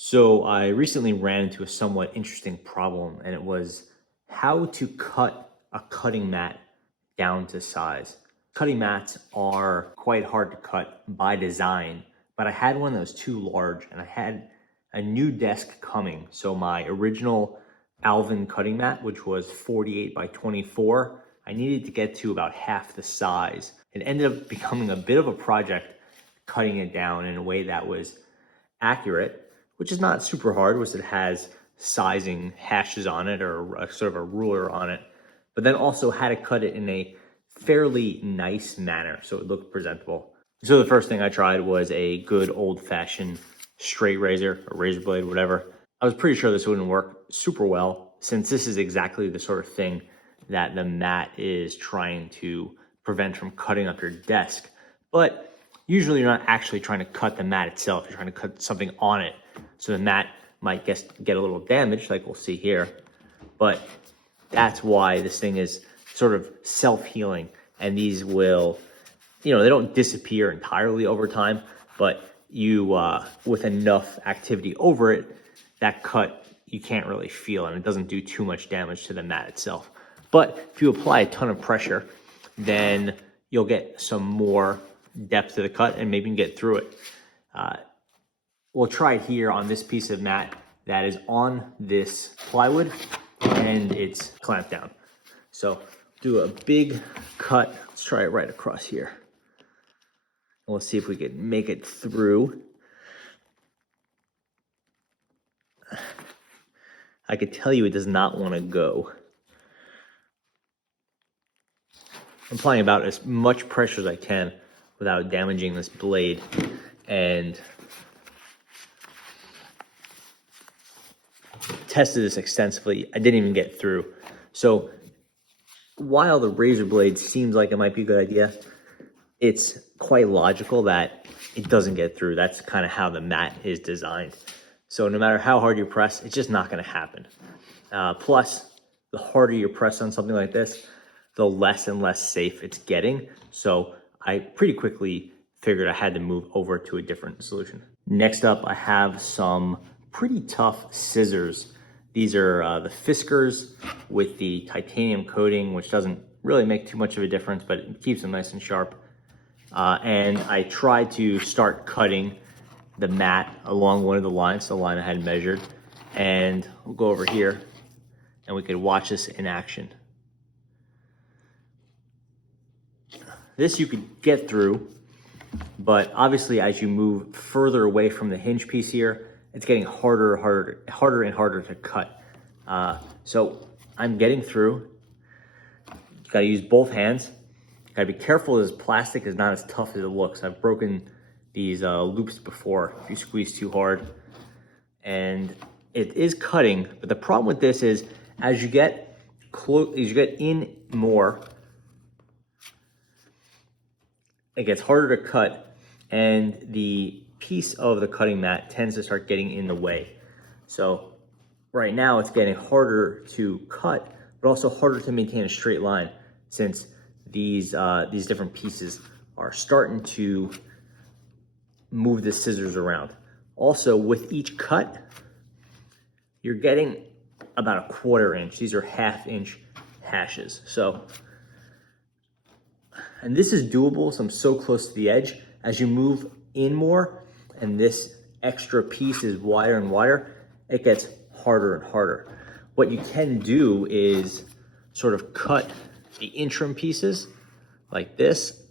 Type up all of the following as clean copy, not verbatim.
So I recently ran into a somewhat interesting problem, and it was how to cut a cutting mat down to size. Cutting mats are quite hard to cut by design, but I had one that was too large, and I had a new desk coming. So my original Alvin cutting mat, which was 48 by 24, I needed to get to about half the size. It ended up becoming a bit of a project cutting it down in a way that was accurate, which is not super hard, was it has sizing hashes on it or a sort of a ruler on it, but then also had to cut it in a fairly nice manner so it looked presentable. So the first thing I tried was a good old-fashioned straight razor or razor blade, whatever. I was pretty sure this wouldn't work super well since this is exactly the sort of thing that the mat is trying to prevent from cutting up your desk. But usually you're not actually trying to cut the mat itself, you're trying to cut something on it. So the mat might get a little damaged, like we'll see here. But that's why this thing is sort of self-healing, and these will, they don't disappear entirely over time, but you, with enough activity over it, that cut you can't really feel, and it doesn't do too much damage to the mat itself. But if you apply a ton of pressure, then you'll get some more depth to the cut and maybe you can get through it. We'll try it here on this piece of mat that is on this plywood and it's clamped down. So do a big cut. Let's try it right across here. And let's see if we can make it through. I could tell you it does not want to go. I'm applying about as much pressure as I can without damaging this blade, and tested this extensively. I didn't even get through. So while the razor blade seems like it might be a good idea, it's quite logical that it doesn't get through. That's kind of how the mat is designed. So no matter how hard you press, it's just not going to happen. Plus, the harder you press on something like this, the less and less safe it's getting. So I pretty quickly figured I had to move over to a different solution. Next up, I have some pretty tough scissors. These are the Fiskars with the titanium coating, which doesn't really make too much of a difference, but it keeps them nice and sharp. And I tried to start cutting the mat along one of the lines, the line I had measured. And we'll go over here and we could watch this in action. This you could get through, but obviously as you move further away from the hinge piece here, it's getting harder and harder to cut. So I'm getting through. You gotta use both hands. You gotta be careful, this plastic is not as tough as it looks. I've broken these loops before if you squeeze too hard. And it is cutting, but the problem with this is as you get close, as you get in more, it gets harder to cut, and the piece of the cutting mat tends to start getting in the way. So right now it's getting harder to cut, but also harder to maintain a straight line since these different pieces are starting to move the scissors around. Also, with each cut, you're getting about a 1/4 inch. These are 1/2 inch hashes. So, and this is doable, so I'm so close to the edge. As you move in more, and this extra piece is wider and wider, it gets harder and harder. What you can do is sort of cut the interim pieces like this.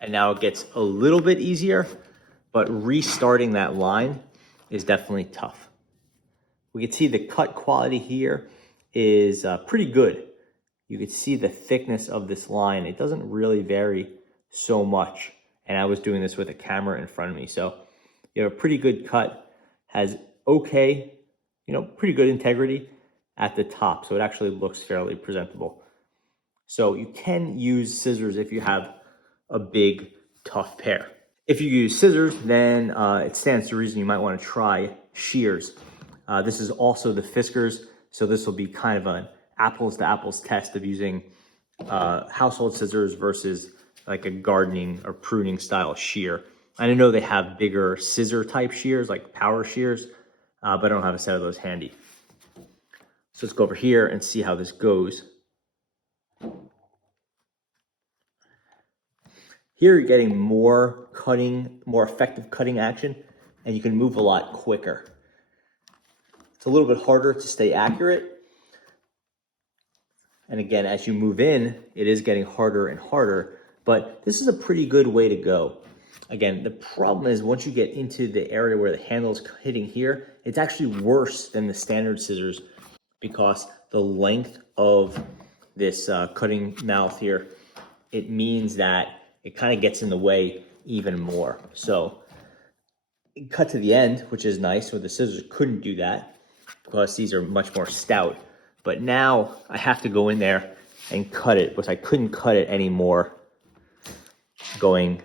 And now it gets a little bit easier, but restarting that line is definitely tough. We can see the cut quality here is pretty good. You can see the thickness of this line. It doesn't really vary so much. And I was doing this with a camera in front of me. So you have a pretty good cut, has okay, pretty good integrity at the top. So it actually looks fairly presentable. So you can use scissors if you have a big, tough pair. If you use scissors, then it stands to reason you might want to try shears. This is also the Fiskars, so this will be kind of an apples to apples test of using household scissors versus like a gardening or pruning style shear. I know they have bigger scissor type shears, like power shears, but I don't have a set of those handy. So let's go over here and see how this goes. Here you're getting more effective cutting action, and you can move a lot quicker. It's a little bit harder to stay accurate. And again, as you move in, it is getting harder and harder, but this is a pretty good way to go. Again, the problem is once you get into the area where the handle is hitting here, it's actually worse than the standard scissors because the length of this cutting mouth here, it means that it kind of gets in the way even more. So cut to the end, which is nice, so the scissors couldn't do that because these are much more stout. But now I have to go in there and cut it, because I couldn't cut it anymore going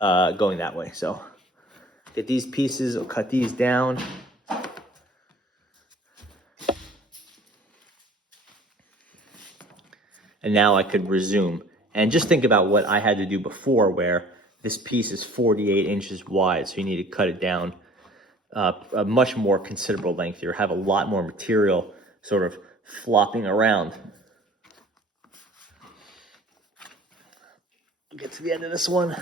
that way. So get these pieces, I'll cut these down. And now I could resume. And just think about what I had to do before, where this piece is 48 inches wide, so you need to cut it down a much more considerable length here, have a lot more material sort of flopping around. Get to the end of this one.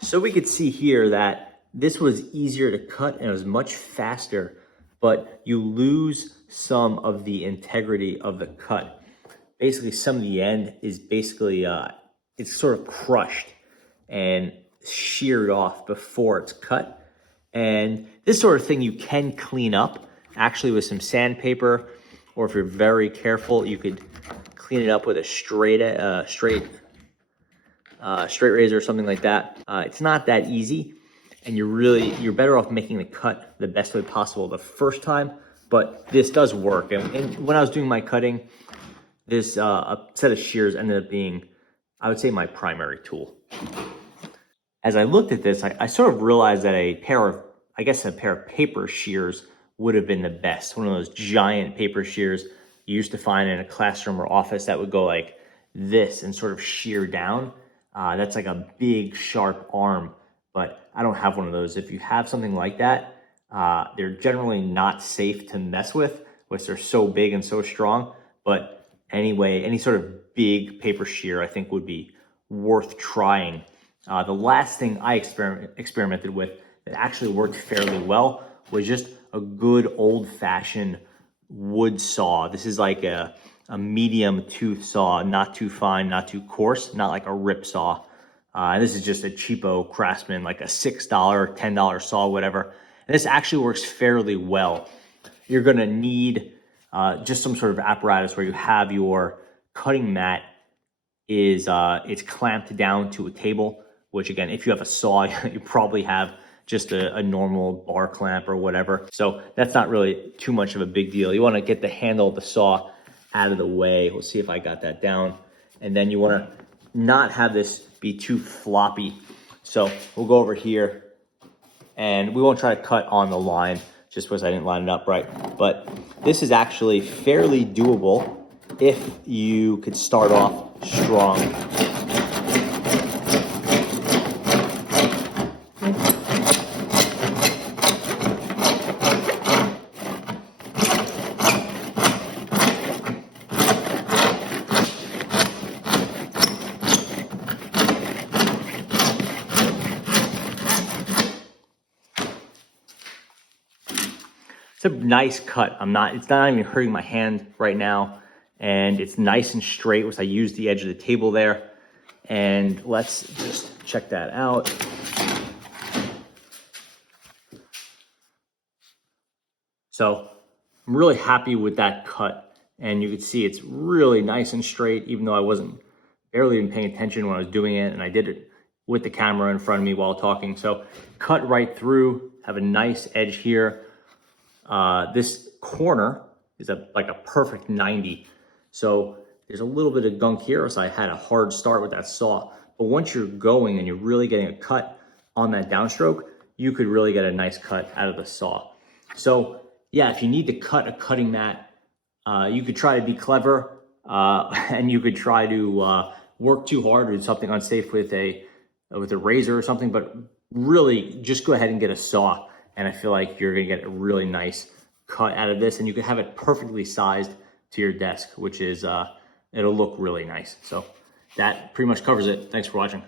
So we could see here that this was easier to cut and it was much faster, but you lose some of the integrity of the cut. Basically, some of the end is basically, it's sort of crushed and sheared off before it's cut. And this sort of thing you can clean up actually with some sandpaper, or if you're very careful, you could clean it up with a straight razor or something like that. It's not that easy, and you're better off making the cut the best way possible the first time, but this does work. And when I was doing my cutting, this a set of shears ended up being, I would say, my primary tool. As I looked at this, I sort of realized that a pair of paper shears would have been the best. One of those giant paper shears you used to find in a classroom or office that would go like this and sort of shear down. That's like a big, sharp arm, but I don't have one of those. If you have something like that, they're generally not safe to mess with, which they're so big and so strong. But anyway, any sort of big paper shear I think would be worth trying. The last thing I experimented with that actually worked fairly well was just a good old-fashioned wood saw. This is like a medium tooth saw, not too fine, not too coarse, not like a rip saw. And this is just a cheapo Craftsman, like a $6, $10 saw, whatever. And this actually works fairly well. You're gonna need just some sort of apparatus where you have your cutting mat it's clamped down to a table, which again, if you have a saw, you probably have just a normal bar clamp or whatever. So that's not really too much of a big deal. You wanna get the handle of the saw out of the way. We'll see if I got that down. And then you wanna not have this be too floppy. So we'll go over here and we won't try to cut on the line just because I didn't line it up right. But this is actually fairly doable if you could start off strong. It's a nice cut. It's not even hurting my hand right now. And it's nice and straight, which I used the edge of the table there. And let's just check that out. So I'm really happy with that cut. And you can see it's really nice and straight, even though I wasn't barely even paying attention when I was doing it. And I did it with the camera in front of me while talking. So cut right through, have a nice edge here. This corner is like a perfect 90. So there's a little bit of gunk here, so I had a hard start with that saw. But once you're going and you're really getting a cut on that downstroke, you could really get a nice cut out of the saw. So yeah, if you need to cut a cutting mat, you could try to be clever. and you could try to work too hard or do something unsafe with a razor or something, but really just go ahead and get a saw. And I feel like you're gonna get a really nice cut out of this, and you can have it perfectly sized to your desk, which is, it'll look really nice. So that pretty much covers it. Thanks for watching.